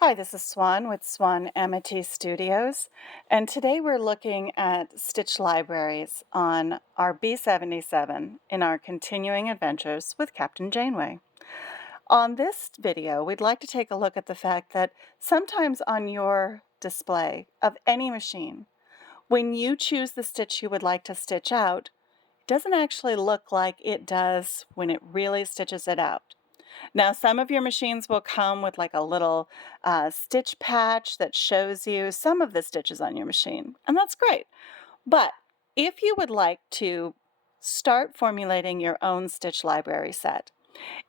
Hi, this is Swan with Swan Amity Studios, and today we're looking at stitch libraries on our B-77 in our continuing adventures with Captain Janeway. On this video, we'd like to take a look at the fact that sometimes on your display of any machine, when you choose the stitch you would like to stitch out, it doesn't actually look like it does when it really stitches it out. Now, some of your machines will come with like a little stitch patch that shows you some of the stitches on your machine, and that's great. But if you would like to start formulating your own stitch library set,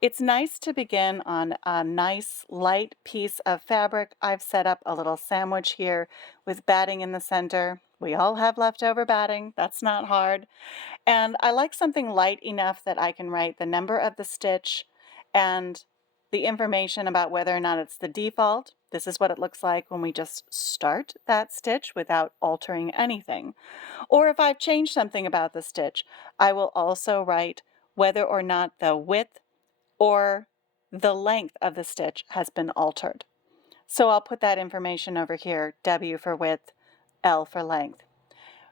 it's nice to begin on a nice light piece of fabric. I've set up a little sandwich here with batting in the center. We all have leftover batting, that's not hard. And I like something light enough that I can write the number of the stitch and the information about whether or not it's the default. This is what it looks like when we just start that stitch without altering anything. Or if I've changed something about the stitch, I will also write whether or not the width or the length of the stitch has been altered. So I'll put that information over here, W for width, L for length.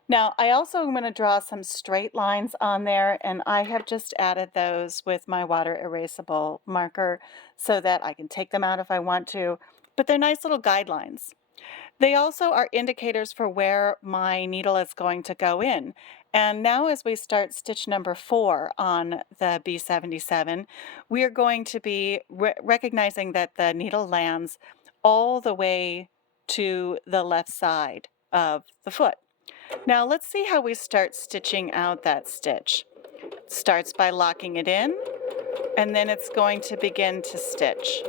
Now, I also am going to draw some straight lines on there, and I have just added those with my water erasable marker so that I can take them out if I want to, but they're nice little guidelines. They also are indicators for where my needle is going to go in. And now as we start stitch number 4 on the B-77, we are going to be recognizing that the needle lands all the way to the left side of the foot. Now let's see how we start stitching out that stitch. It starts by locking it in, and then it's going to begin to stitch.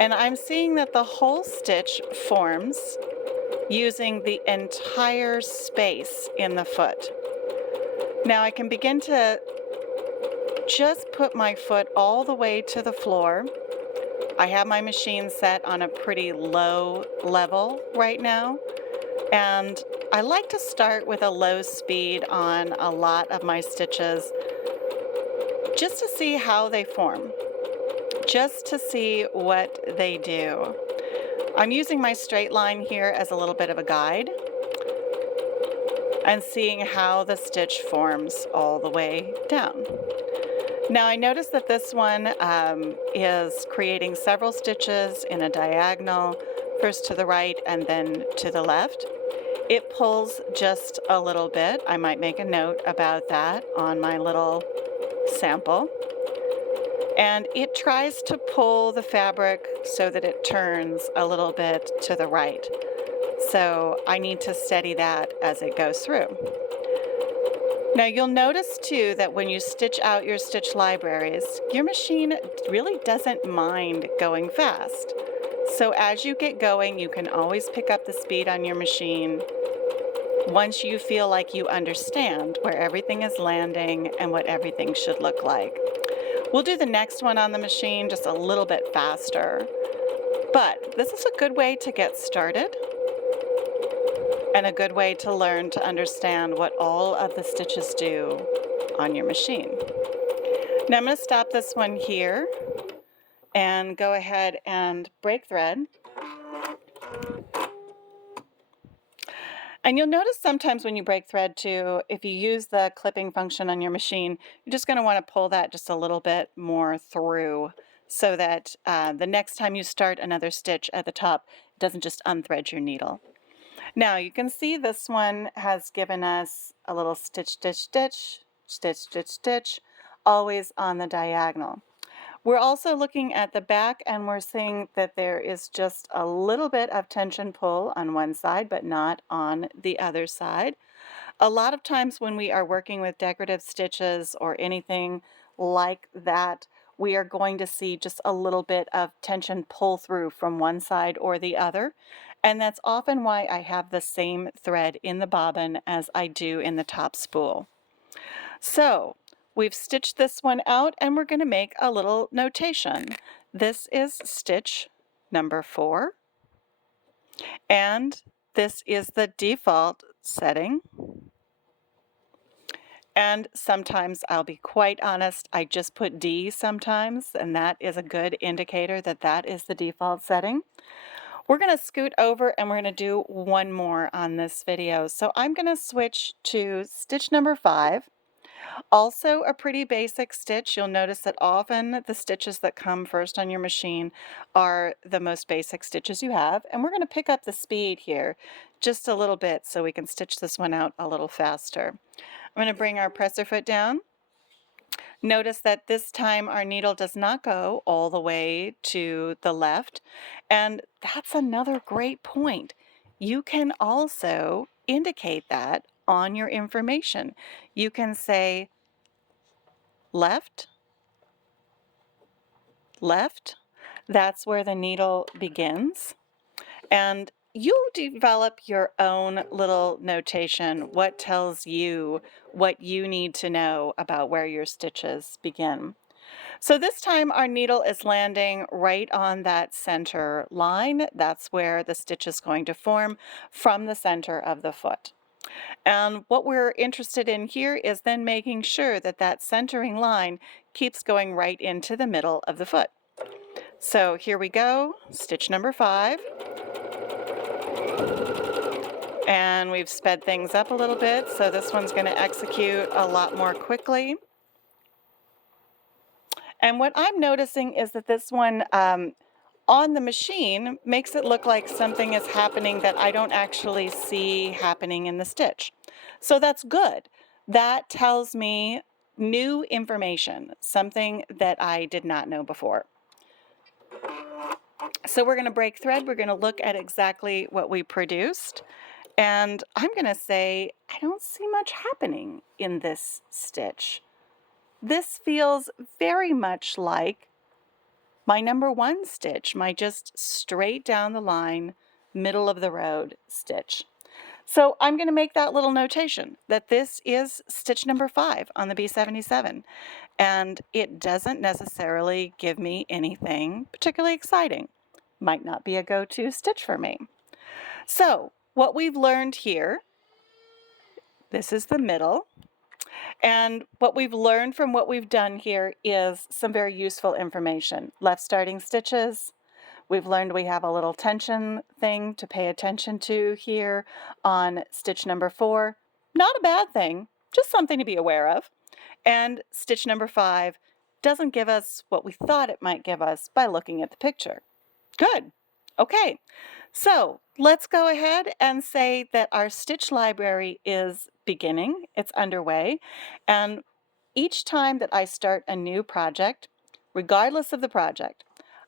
And I'm seeing that the whole stitch forms using the entire space in the foot. Now I can begin to just put my foot all the way to the floor. I have my machine set on a pretty low level right now. And I like to start with a low speed on a lot of my stitches just to see how they form, just to see what they do. I'm using my straight line here as a little bit of a guide and seeing how the stitch forms all the way down. Now I notice that this one is creating several stitches in a diagonal, first to the right and then to the left. It pulls just a little bit. I might make a note about that on my little sample. And it tries to pull the fabric so that it turns a little bit to the right. So I need to steady that as it goes through. Now you'll notice too that when you stitch out your stitch libraries, your machine really doesn't mind going fast. So as you get going, you can always pick up the speed on your machine once you feel like you understand where everything is landing and what everything should look like. We'll do the next one on the machine just a little bit faster, but this is a good way to get started and a good way to learn to understand what all of the stitches do on your machine. Now I'm going to stop this one here and go ahead and break thread. And you'll notice sometimes when you break thread too, if you use the clipping function on your machine, you're just going to want to pull that just a little bit more through so that the next time you start another stitch at the top, it doesn't just unthread your needle. Now you can see this one has given us a little stitch, stitch, stitch, stitch, stitch, stitch, always on the diagonal. We're also looking at the back and we're seeing that there is just a little bit of tension pull on one side, but not on the other side. A lot of times when we are working with decorative stitches or anything like that, we are going to see just a little bit of tension pull through from one side or the other. And that's often why I have the same thread in the bobbin as I do in the top spool. So we've stitched this one out and we're going to make a little notation. This is stitch number 4 and this is the default setting. And sometimes, I'll be quite honest, I just put D sometimes, and that is a good indicator that that is the default setting. We're going to scoot over and we're going to do one more on this video. So I'm going to switch to stitch number 5. Also a pretty basic stitch. You'll notice that often the stitches that come first on your machine are the most basic stitches you have. And we're going to pick up the speed here just a little bit so we can stitch this one out a little faster. I'm going to bring our presser foot down. Notice that this time our needle does not go all the way to the left, and that's another great point. You can also indicate that on your information. You can say left, left. That's where the needle begins. And you develop your own little notation, what tells you what you need to know about where your stitches begin. So this time our needle is landing right on that center line. That's where the stitch is going to form from the center of the foot. And what we're interested in here is then making sure that that centering line keeps going right into the middle of the foot. So here we go, stitch number 5. And we've sped things up a little bit, so this one's going to execute a lot more quickly. And what I'm noticing is that this one on the machine makes it look like something is happening that I don't actually see happening in the stitch. So that's good. That tells me new information, something that I did not know before. So we're going to break thread. We're going to look at exactly what we produced. And I'm going to say, I don't see much happening in this stitch. This feels very much like my number 1 stitch, my just straight down the line, middle of the road stitch. So I'm going to make that little notation that this is stitch number 5 on the B-77, and it doesn't necessarily give me anything particularly exciting. Might not be a go-to stitch for me. So what we've learned here, this is the middle, and what we've learned from what we've done here is some very useful information. Left starting stitches. We've learned we have a little tension thing to pay attention to here on stitch number 4. Not a bad thing, just something to be aware of. And stitch number 5 doesn't give us what we thought it might give us by looking at the picture. Good. Okay, so let's go ahead and say that our stitch library is beginning, it's underway, and each time that I start a new project, regardless of the project,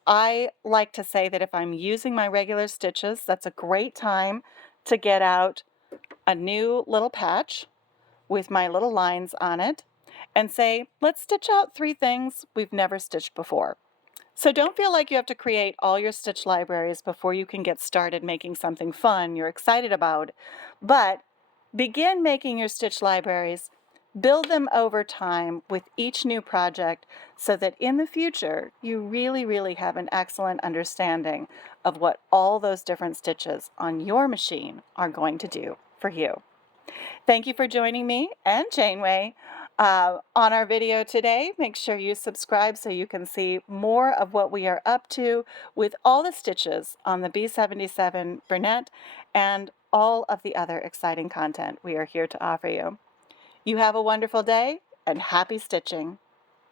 I like to say that if I'm using my regular stitches, that's a great time to get out a new little patch with my little lines on it and say, let's stitch out 3 things we've never stitched before. So don't feel like you have to create all your stitch libraries before you can get started making something fun you're excited about, but begin making your stitch libraries, build them over time with each new project so that in the future you really have an excellent understanding of what all those different stitches on your machine are going to do for you. Thank you for joining me and Janeway on our video today. Make sure you subscribe so you can see more of what we are up to with all the stitches on the B-77 Bernette and all of the other exciting content we are here to offer you. You have a wonderful day and happy stitching.